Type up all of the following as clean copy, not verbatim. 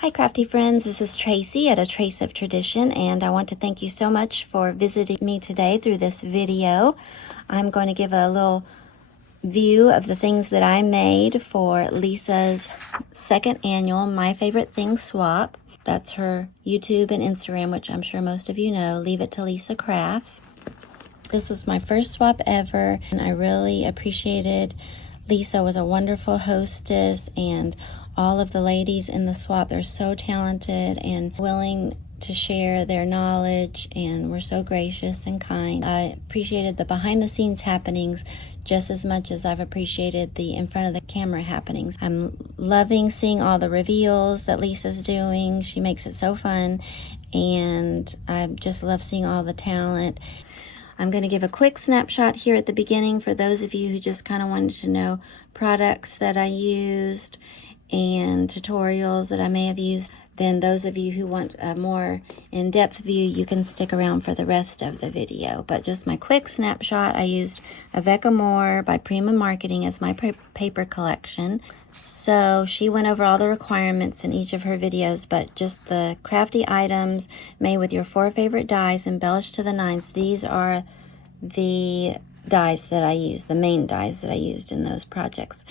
Hi crafty friends, this is Tracy at A Trace of Tradition, and I want to thank you so much for visiting me today through this video. I'm going to give a little view of the things that I made for Lisa's second annual My Favorite Things swap. That's her YouTube and Instagram, which I'm sure most of you know. Leave it to Lisa Crafts. This was my first swap ever, and I really appreciated Lisa. Was a wonderful hostess, and all of the ladies in the swap, they're so talented and willing to share their knowledge, and were so gracious and kind. I appreciated the behind the scenes happenings just as much as I've appreciated the in front of the camera happenings. I'm loving seeing all the reveals that Lisa's doing. She makes it so fun, and I just love seeing all the talent. I'm going to give a quick snapshot here at the beginning for those of you who just kind of wanted to know products that I used and tutorials that I may have used. Then those of you who want a more in-depth view, you can stick around for the rest of the video. But just my quick snapshot, I used Avec Amour by Prima Marketing as my paper collection. So she went over all the requirements in each of her videos, but just the crafty items made with your 4 favorite dies, embellished to the nines. These are the dies that I used, the main dies that I used in those projects.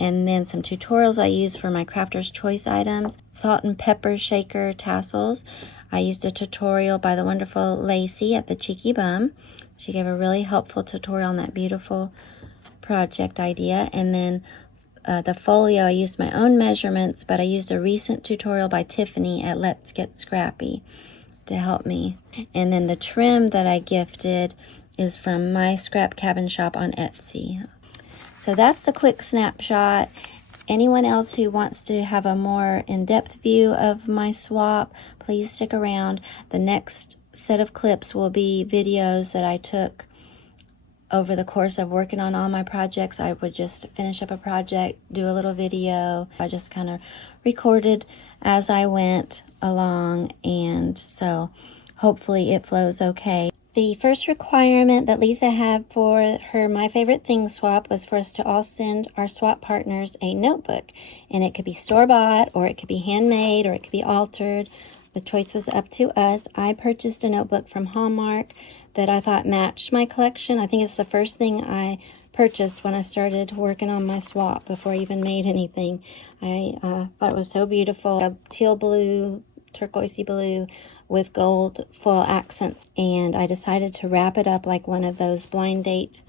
And then some tutorials I used for my Crafter's Choice items. Salt and pepper shaker tassels. I used a tutorial by the wonderful Lacey at the Cheeky Bum. She gave a really helpful tutorial on that beautiful project idea. And then the folio, I used my own measurements, but I used a recent tutorial by Tiffany at Let's Get Scrappy to help me. And then the trim that I gifted is from My Scrap Cabin Shop on Etsy. So that's the quick snapshot. Anyone else who wants to have a more in-depth view of my swap, please stick around. The next set of clips will be videos that I took over the course of working on all my projects. I would just finish up a project, do a little video. I just kind of recorded as I went along, and so hopefully it flows okay. The first requirement that Lisa had for her My Favorite Things swap was for us to all send our swap partners a notebook. And it could be store-bought, or it could be handmade, or it could be altered. The choice was up to us. I purchased a notebook from Hallmark that I thought matched my collection. I think it's the first thing I purchased when I started working on my swap before I even made anything. I thought it was so beautiful. A teal blue, turquoisey blue with gold foil accents, and I decided to wrap it up like one of those blind date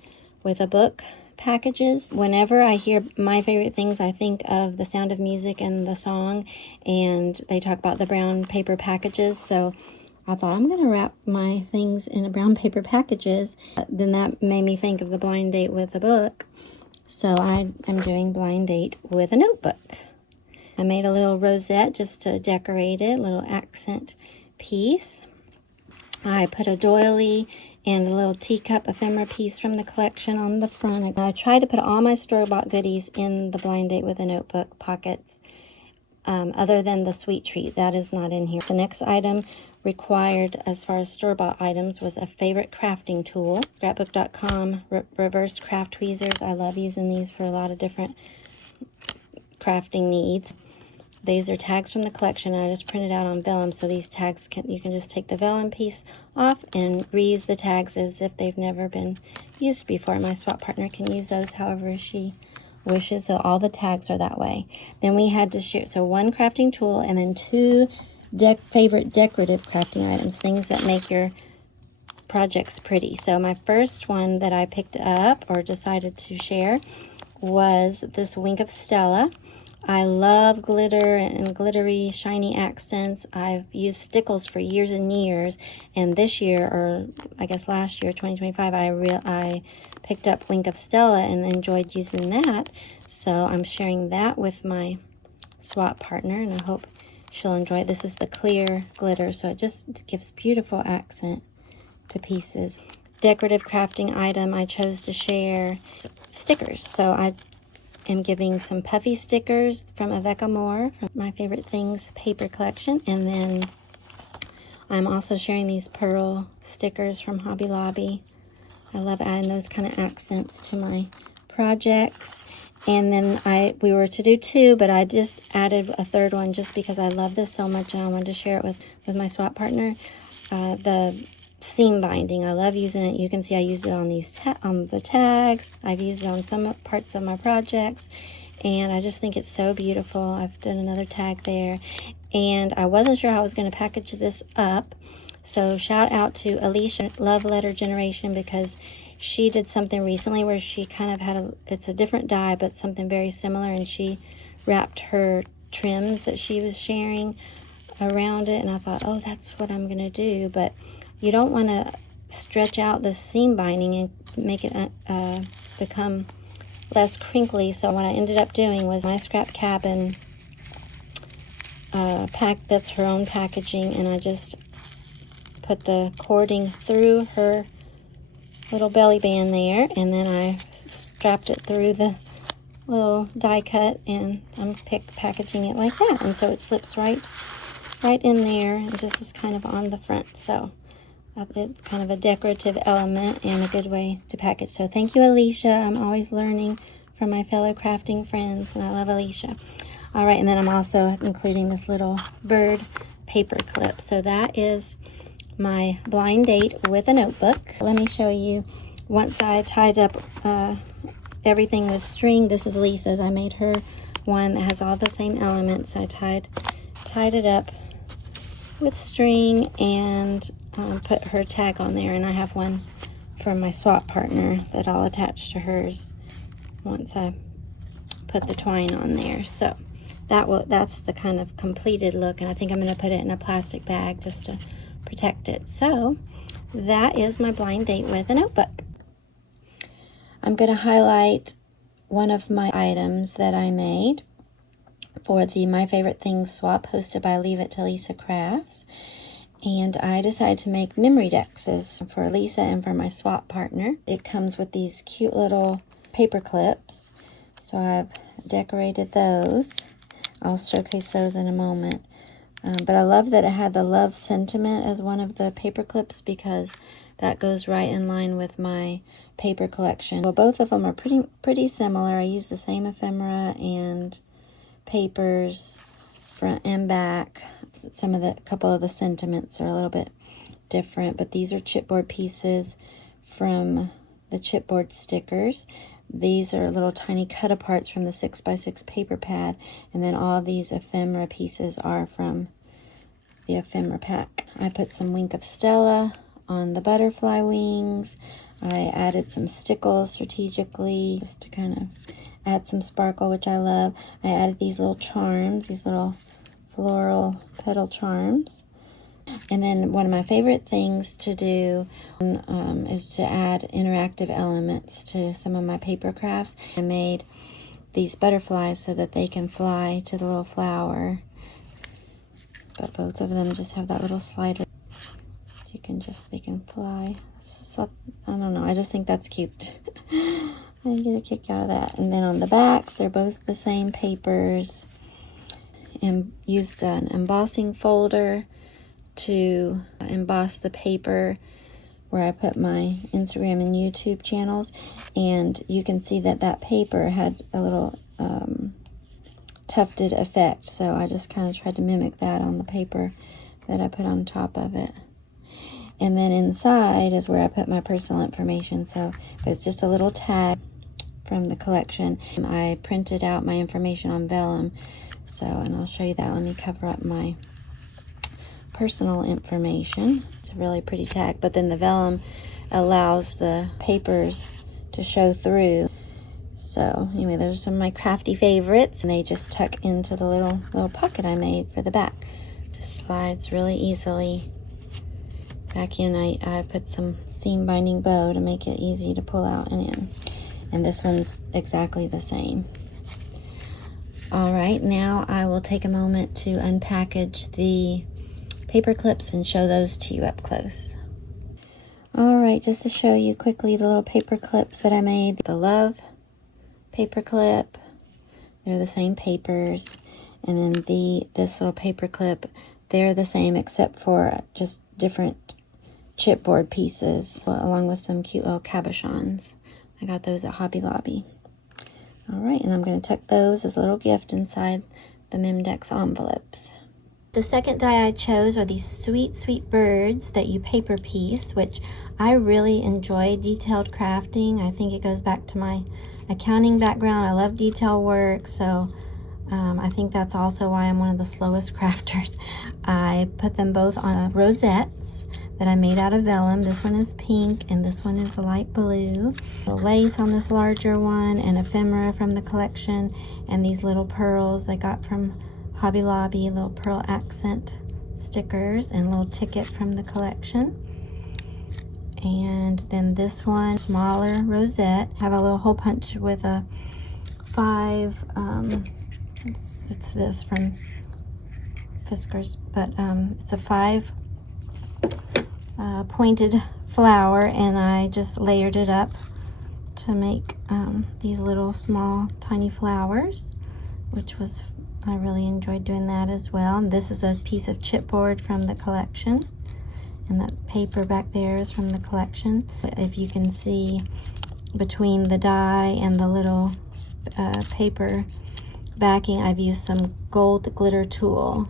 with a book packages. Whenever I hear My Favorite Things, I think of The Sound of Music and the song, and they talk about the brown paper packages. So I thought, I'm going to wrap my things in a brown paper packages. Then that made me think of the blind date with a book. So I am doing blind date with a notebook. I made a little rosette just to decorate it, a little accent piece. I put a doily and a little teacup ephemera piece from the collection on the front. I tried to put all my store-bought goodies in the blind date with a notebook pockets, other than the sweet treat. That is not in here. The next item required as far as store-bought items was a favorite crafting tool. Scrapbook.com reverse craft tweezers. I love using these for a lot of different crafting needs. These are tags from the collection. I just printed out on vellum, so these tags you can just take the vellum piece off and reuse the tags as if they've never been used before. My swap partner can use those however she wishes, so all the tags are that way. Then we had to share, so 1 crafting tool and then 2 favorite decorative crafting items, things that make your projects pretty. So my first one that I picked up or decided to share was this Wink of Stella. I love glitter and glittery, shiny accents. I've used stickles for years and years, and this year, or I guess last year, 2025, I picked up Wink of Stella and enjoyed using that. So I'm sharing that with my swap partner, and I hope she'll enjoy it. This is the clear glitter, so it just gives beautiful accent to pieces. Decorative crafting item I chose to share, stickers. So I am giving some puffy stickers from Avec Amour, from My Favorite Things paper collection. And then I'm also sharing these pearl stickers from Hobby Lobby. I love adding those kind of accents to my projects. And then we were to do 2, but I just added a 3rd one just because I love this so much and I wanted to share it with my swap partner. The seam binding, I love using it. You can see I used it on on the tags. I've used it on some parts of my projects, and I just think it's so beautiful. I've done another tag there, and I wasn't sure how I was going to package this up. So shout out to Alicia, Love Letter Generation, because she did something recently where she kind of had it's a different die, but something very similar, and she wrapped her trims that she was sharing around it, and I thought, oh, that's what I'm gonna do. But you don't want to stretch out the seam binding and make it become less crinkly. So what I ended up doing was my scrap cabin pack, that's her own packaging, and I just put the cording through her little belly band there, and then I strapped it through the little die cut, and I'm packaging it like that, and so it slips right in there and just is kind of on the front. So it's kind of a decorative element and a good way to package. So thank you, Alicia. I'm always learning from my fellow crafting friends, and I love Alicia. All right, and then I'm also including this little bird paper clip. So that is my blind date with a notebook. Let me show you. Once I tied up everything with string, this is Lisa's. I made her one that has all the same elements. I tied it up with string and put her tag on there, and I have one from my swap partner that I'll attach to hers once I put the twine on there. So that's the kind of completed look, and I think I'm going to put it in a plastic bag just to protect it. So that is my blind date with a notebook. I'm going to highlight one of my items that I made for the My Favorite Things swap hosted by Leave It to Lisa Crafts. And I decided to make memory dexes for Lisa and for my swap partner. It comes with these cute little paper clips. So I've decorated those. I'll showcase those in a moment. But I love that it had the love sentiment as one of the paper clips, because that goes right in line with my paper collection. Well, both of them are pretty similar. I use the same ephemera and papers front and back. Couple of the sentiments are a little bit different, but these are chipboard pieces from the chipboard stickers. These are little tiny cut aparts from the 6x6 paper pad, and then all of these ephemera pieces are from the ephemera pack. I put some Wink of Stella on the butterfly wings. I added some stickles strategically just to kind of add some sparkle, which I love. I added these little charms, these little floral petal charms. And then one of my favorite things to do is to add interactive elements to some of my paper crafts. I made these butterflies so that they can fly to the little flower. But both of them just have that little slider. They can fly. So, I don't know, I just think that's cute. I get a kick out of that. And then on the back, they're both the same papers. And used an embossing folder to emboss the paper where I put my Instagram and YouTube channels. And you can see that paper had a little tufted effect. So I just kind of tried to mimic that on the paper that I put on top of it. And then inside is where I put my personal information. But it's just a little tag from the collection. I printed out my information on vellum. And I'll show you that. Let me cover up my personal information. It's a really pretty tag, but then the vellum allows the papers to show through. So anyway, those are some of my crafty favorites, and they just tuck into the little pocket I made for the back. Just slides really easily back in. I put some seam binding bow to make it easy to pull out and in. And this one's exactly the same. All right, now I will take a moment to unpackage the paper clips and show those to you up close. All right, just to show you quickly the little paper clips that I made. The love paper clip, they're the same papers. And then this little paper clip, they're the same except for just different chipboard pieces, along with some cute little cabochons. I got those at Hobby Lobby. All right, and I'm going to tuck those as a little gift inside the Memdex envelopes. The second die I chose are these sweet, sweet birds that you paper piece, which I really enjoy detailed crafting. I think it goes back to my accounting background. I love detail work, so I think that's also why I'm one of the slowest crafters. I put them both on rosettes that I made out of vellum. This one is pink and this one is light blue. A lace on this larger one, and ephemera from the collection, and these little pearls I got from Hobby Lobby, little pearl accent stickers, and a little ticket from the collection. And then this one, smaller rosette, have a little hole punch with a 5, it's this from Fiskars, but it's a 5 pointed flower, and I just layered it up to make these little small tiny flowers, which was, I really enjoyed doing that as well. And this is a piece of chipboard from the collection, and that paper back there is from the collection. If you can see between the die and the little paper backing, I've used some gold glitter tulle.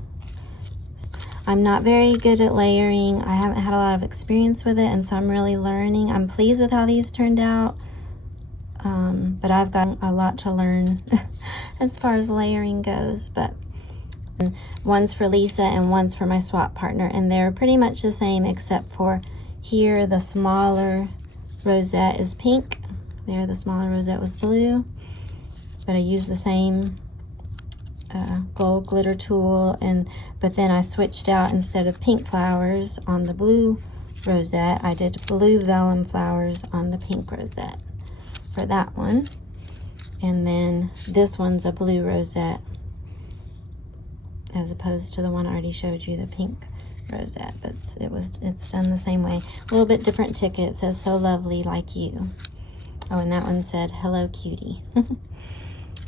I'm not very good at layering. I haven't had a lot of experience with it, and so I'm really learning. I'm pleased with how these turned out, but I've got a lot to learn as far as layering goes. But one's for Lisa and one's for my swap partner, and they're pretty much the same, except for here the smaller rosette is pink. There the smaller rosette was blue, but I used the same gold glitter tulle, but then I switched out, instead of pink flowers on the blue rosette, I did blue vellum flowers on the pink rosette for that one. And then this one's a blue rosette as opposed to the one I already showed you, the pink rosette, but it's done the same way. A little bit different ticket. It says "So lovely like you." Oh, and that one said "Hello cutie."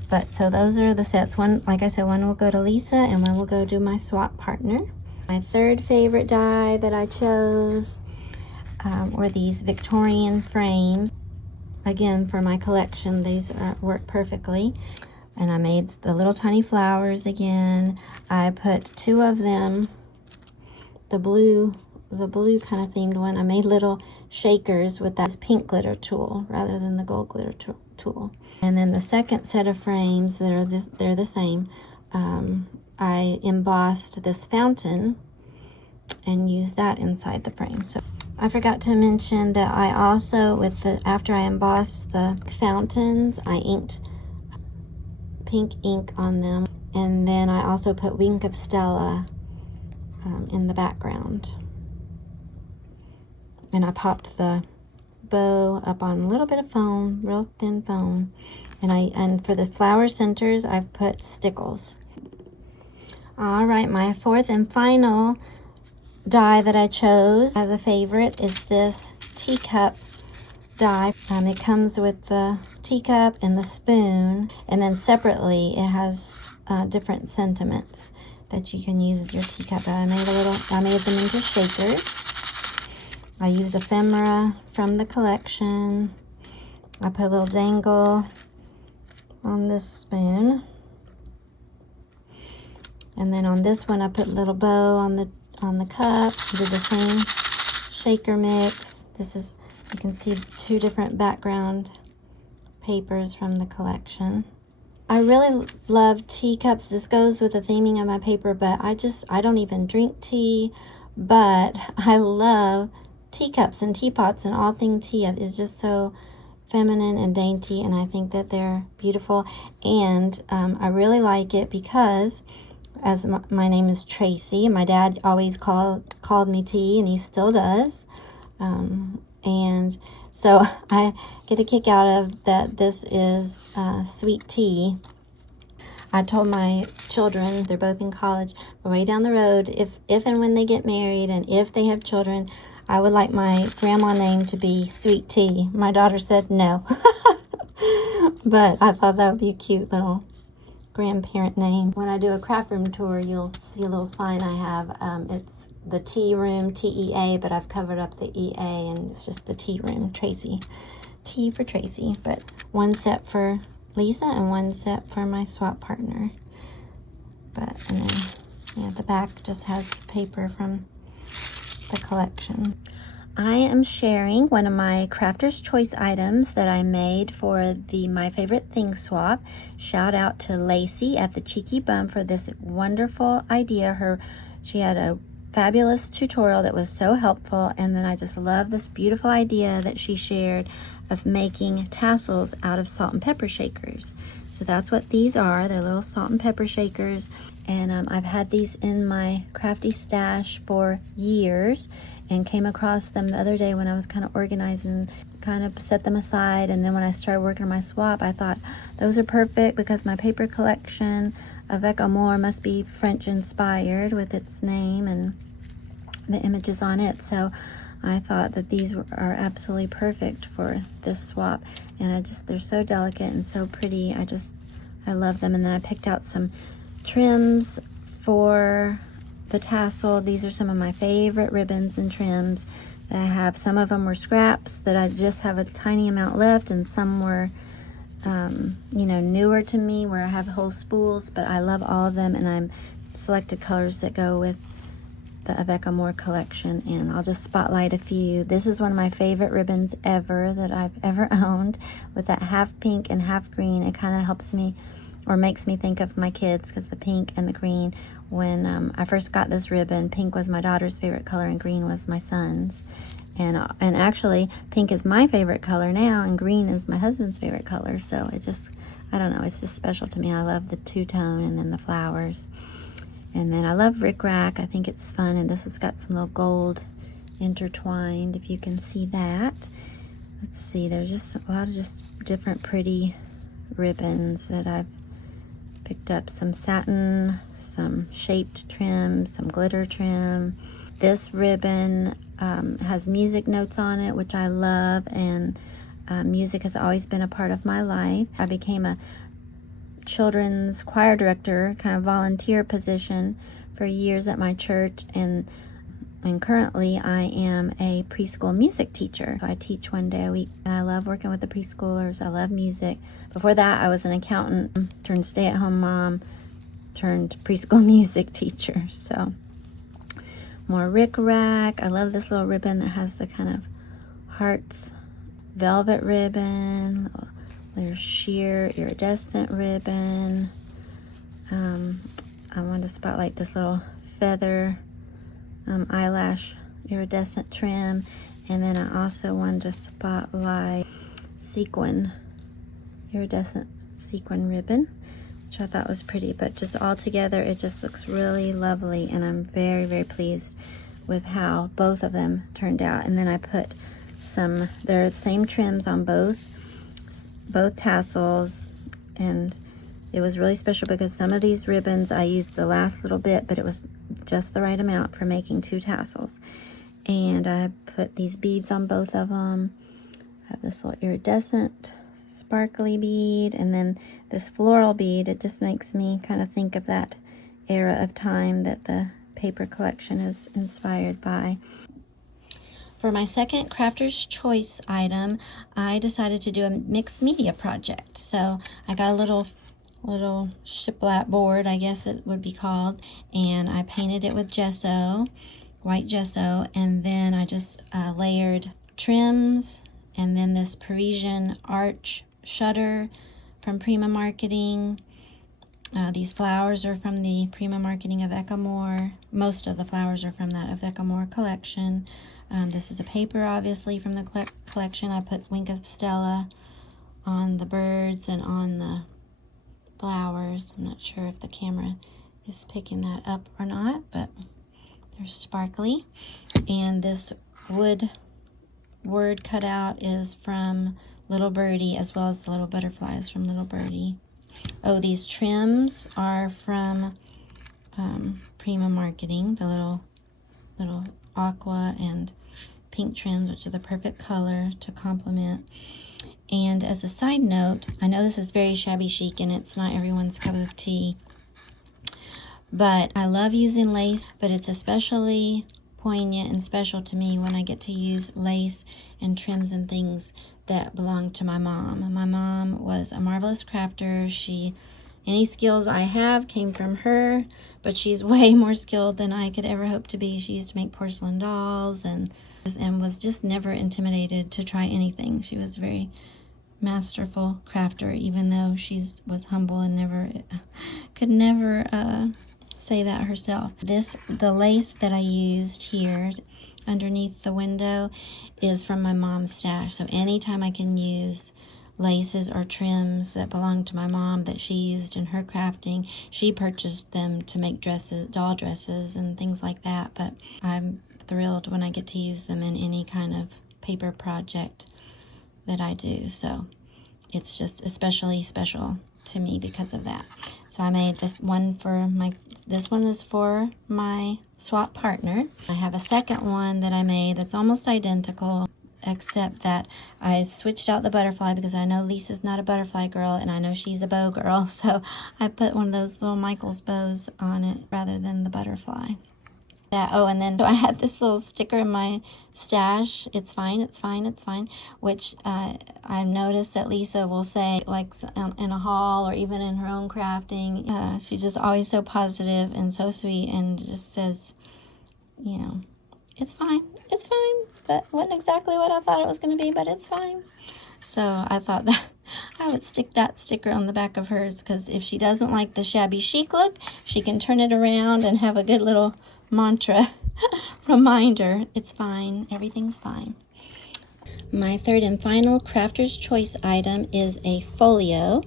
But so those are the sets. One, like I said, one will go to Lisa and one will go to my swap partner. My third favorite die that I chose were these Victorian frames. Again, for my collection, these work perfectly. And I made the little tiny flowers again. I put 2 of them, the blue kind of themed one. I made little shakers with that pink glitter tulle rather than the gold glitter tulle. And then the second set of frames that are they're the same. I embossed this fountain and used that inside the frame. So I forgot to mention that I also, after I embossed the fountains, I inked pink ink on them, and then I also put Wink of Stella in the background. And I popped the bow up on a little bit of foam, real thin foam, and for the flower centers I've put stickles. All right, my fourth and final die that I chose as a favorite is this teacup die. It comes with the teacup and the spoon, and then separately it has different sentiments that you can use with your teacup. I made them into shakers. I used ephemera from the collection. I put a little dangle on this spoon, and then on this one I put a little bow on the cup. I did the same shaker mix. This is, you can see 2 different background papers from the collection. I really love teacups. This goes with the theming of my paper, but I don't even drink tea, but I love teacups and teapots and all things tea. It's just so feminine and dainty, and I think that they're beautiful. And I really like it because, as my name is Tracy, and my dad always called me Tea, and he still does. And so I get a kick out of that. This is sweet tea. I told my children, they're both in college, but way down the road, if and when they get married and if they have children, I would like my grandma name to be Sweet Tea. My daughter said no. But I thought that would be a cute little grandparent name. When I do a craft room tour, you'll see a little sign I have. It's the tea room, TEA, but I've covered up the EA, and it's just the tea room, Tracy. Tea for Tracy. But one set for Lisa and one set for my swap partner. And then, yeah, the back just has paper from the collection. I am sharing one of my Crafter's Choice items that I made for the My Favorite Thing swap. Shout out to Lacey at the Cheeky Bum for this wonderful idea. She had a fabulous tutorial that was so helpful, and then I just love this beautiful idea that she shared of making tassels out of salt and pepper shakers. So that's what these are. They're little salt and pepper shakers, and I've had these in my crafty stash for years, and came across them the other day when I was kind of organizing, kind of set them aside. And then when I started working on my swap, I thought those are perfect because my paper collection Avec Amour must be French inspired with its name and the images on it. So I thought that these are absolutely perfect for this swap, and they're so delicate and so pretty. I love them. And then I picked out some trims for the tassel. These are some of my favorite ribbons and trims that I have. Some of them were scraps that I just have a tiny amount left, and some were newer to me where I have whole spools, but I love all of them, and I'm selected colors that go with the Avec Amour collection, and I'll just spotlight a few. This is one of my favorite ribbons ever that I've ever owned, with that half pink and half green. It kind of helps me or makes me think of my kids, because the pink and the green, when I first got this ribbon, pink was my daughter's favorite color and green was my son's. And actually, pink is my favorite color now, and green is my husband's favorite color. So I don't know, it's just special to me. I love the two-tone and then the flowers. And then I love rickrack. I think it's fun, and this has got some little gold intertwined, if you can see that. Let's see, there's just a lot of just different pretty ribbons that I've picked up. Some satin, some shaped trim, some glitter trim. This ribbon has music notes on it, which I love, and music has always been a part of my life. I became a children's choir director, kind of volunteer position, for years at my church, and currently I am a preschool music teacher. I teach one day a week, and I love working with the preschoolers. I love music. Before that, I was an accountant turned stay-at-home mom turned preschool music teacher. So more rickrack. I love this little ribbon that has the kind of hearts velvet ribbon. There's sheer iridescent ribbon. I want to spotlight this little feather eyelash iridescent trim. And then I also wanted to spotlight iridescent sequin ribbon, which I thought was pretty. But just all together, it just looks really lovely, and I'm very, very pleased with how both of them turned out. And then I put they're the same trims on both tassels, and it was really special because some of these ribbons I used the last little bit, but it was just the right amount for making 2 tassels. And I put these beads on both of them. I have this little iridescent sparkly bead, and then this floral bead. It just makes me kind of think of that era of time that the paper collection is inspired by. For my second Crafter's Choice item, I decided to do a mixed media project. So I got a little shiplap board, I guess it would be called, and I painted it with gesso, white gesso, and then I just layered trims, and then this Parisian arch shutter from Prima Marketing. These flowers are from the Prima Marketing Avec Amour. Most of the flowers are from that Avec Amour collection. This is a paper, obviously, from the collection. I put Wink of Stella on the birds and on the flowers. I'm not sure if the camera is picking that up or not, but they're sparkly. And this wood word cutout is from Little Birdie, as well as the little butterflies from Little Birdie. Oh, these trims are from Prima Marketing, the little aqua and pink trims, which are the perfect color to complement. And as a side note, I know this is very shabby chic and it's not everyone's cup of tea, but I love using lace, but it's especially poignant and special to me when I get to use lace and trims and things that belonged to my mom. My mom was a marvelous crafter. Any skills I have came from her, but she's way more skilled than I could ever hope to be. She used to make porcelain dolls and was just never intimidated to try anything. She was very masterful crafter, even though she was humble and could never say that herself. The lace that I used here underneath the window is from my mom's stash. So anytime I can use laces or trims that belong to my mom that she used in her crafting, she purchased them to make dresses, doll dresses and things like that. But I'm thrilled when I get to use them in any kind of paper project that I do. So it's just especially special to me because of that. So I made this one this one is for my swap partner. I have a second one that I made that's almost identical, except that I switched out the butterfly because I know Lisa's not a butterfly girl and I know she's a bow girl, so I put one of those little Michael's bows on it rather than the butterfly. And then so I had this little sticker in my stash, it's fine, it's fine, it's fine, which I noticed that Lisa will say, like in a haul or even in her own crafting. She's just always so positive and so sweet and just says, you know, it's fine, that wasn't exactly what I thought it was going to be, but it's fine. So I thought that I would stick that sticker on the back of hers, because if she doesn't like the shabby chic look, she can turn it around and have a good little mantra reminder. It's fine, everything's fine. My third and final crafter's choice item is a folio,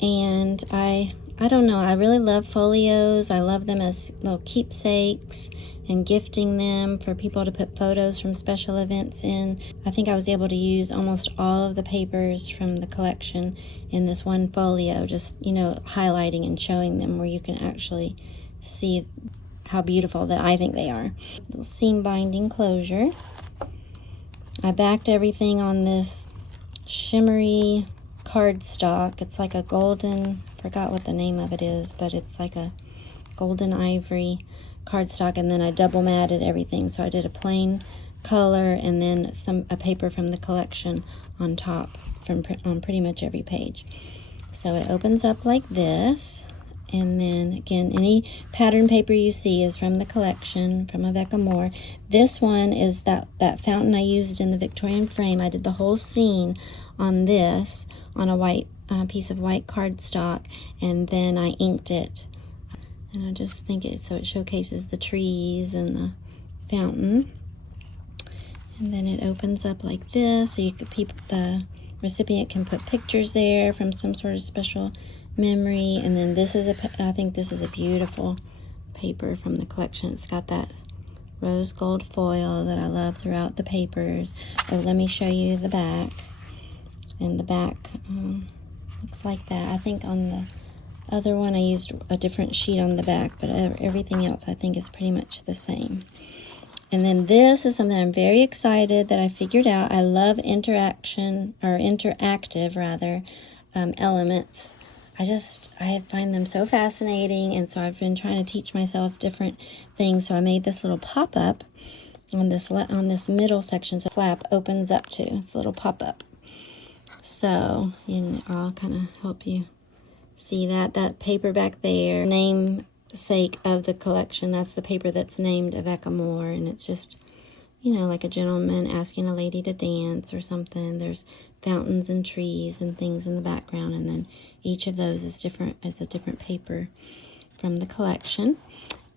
and I don't know, I really love folios. I love them as little keepsakes and gifting them for people to put photos from special events in. I think I was able to use almost all of the papers from the collection in this one folio, just, you know, highlighting and showing them where you can actually see how beautiful that I think they are. Little seam binding closure. I backed everything on this shimmery cardstock. It's like a golden, forgot what the name of it is, but it's like a golden ivory cardstock, and then I double matted everything. So I did a plain color and then a paper from the collection on top on pretty much every page. So it opens up like this, and then again, any pattern paper you see is from the collection from Avec Amour. This one is that fountain I used in the Victorian frame. I did the whole scene on this on a white piece of white cardstock, and then I inked it. And I just think it showcases the trees and the fountain. And then it opens up like this, so the recipient can put pictures there from some sort of special memory. And then I think this is a beautiful paper from the collection. It's got that rose gold foil that I love throughout the papers. Oh, let me show you the back. And the back looks like that. I think on the other one I used a different sheet on the back, but everything else I think is pretty much the same. And then this is something I'm very excited that I figured out. I love interactive elements. I find them so fascinating, and so I've been trying to teach myself different things. So I made this little pop-up on this middle section, so the flap opens up to. It's a little pop-up. So I'll kind of help you see that paper back there, namesake of the collection. That's the paper that's named Avec Amour, and it's just, you know, like a gentleman asking a lady to dance or something. There's fountains and trees and things in the background, and then each of those is a different paper from the collection.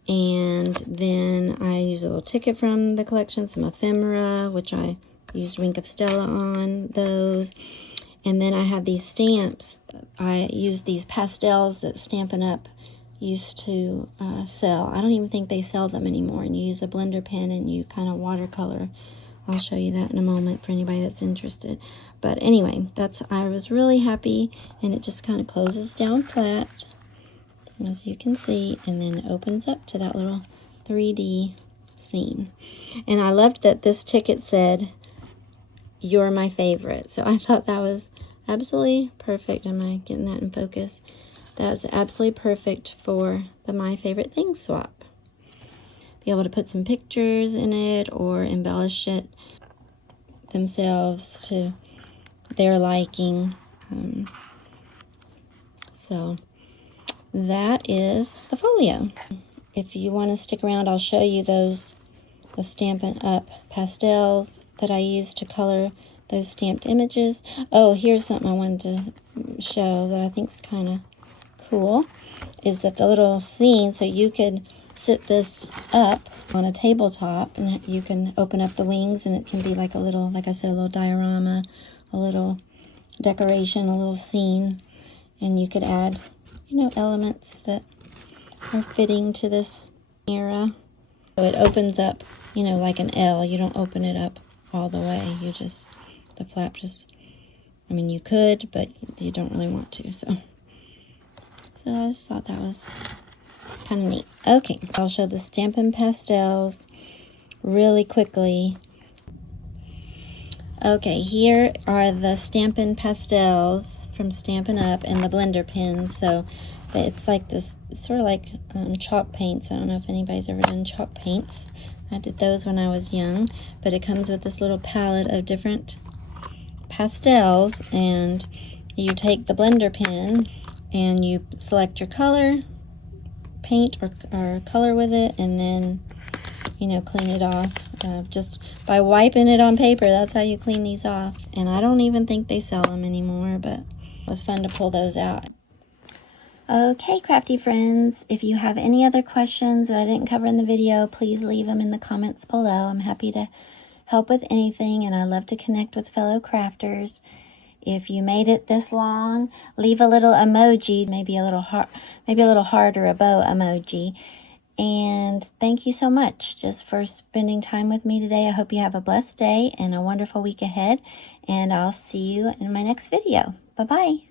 And then I use a little ticket from the collection, some ephemera, which I used Wink of Stella on those. And then I have these stamps. I used these pastels that Stampin' Up! Used to sell. I don't even think they sell them anymore. And you use a blender pen and you kind of watercolor. I'll show you that in a moment for anybody that's interested. But anyway, I was really happy, and it just kind of closes down flat, as you can see, and then it opens up to that little 3D scene. And I loved that this ticket said, "You're my favorite." So I thought that was absolutely perfect. Am I getting that in focus? That's absolutely perfect for the My Favorite Things swap. Be able to put some pictures in it or embellish it themselves to their liking. So that is the folio. If you want to stick around, I'll show you the Stampin' Up! Pastels that I used to color those stamped images. Oh, here's something I wanted to show that I think is kind of cool, is that the little scene, so you could sit this up on a tabletop and you can open up the wings and it can be like a little, like I said, a little diorama, a little decoration, a little scene, and you could add, you know, elements that are fitting to this era. So it opens up, you know, like an L. You don't open it up all the way. You just, the flap just, I mean, you could, but you don't really want to. So I just thought that was kind of neat. Okay, I'll show the Stampin' Pastels really quickly. Okay, here are the Stampin' Pastels from Stampin' Up! And the blender pens. So it's like this, it's sort of like chalk paints. I don't know if anybody's ever done chalk paints. I did those when I was young. But it comes with this little palette of different pastels. And you take the blender pen and you select your color, paint or color with it, and then, you know, clean it off just by wiping it on paper. That's how you clean these off. And I don't even think they sell them anymore, but it was fun to pull those out. Okay, crafty friends, if you have any other questions that I didn't cover in the video, please leave them in the comments below. I'm happy to help with anything, and I love to connect with fellow crafters. If you made it this long, leave a little emoji, maybe a little heart or a bow emoji. And thank you so much just for spending time with me today. I hope you have a blessed day and a wonderful week ahead. And I'll see you in my next video. Bye-bye.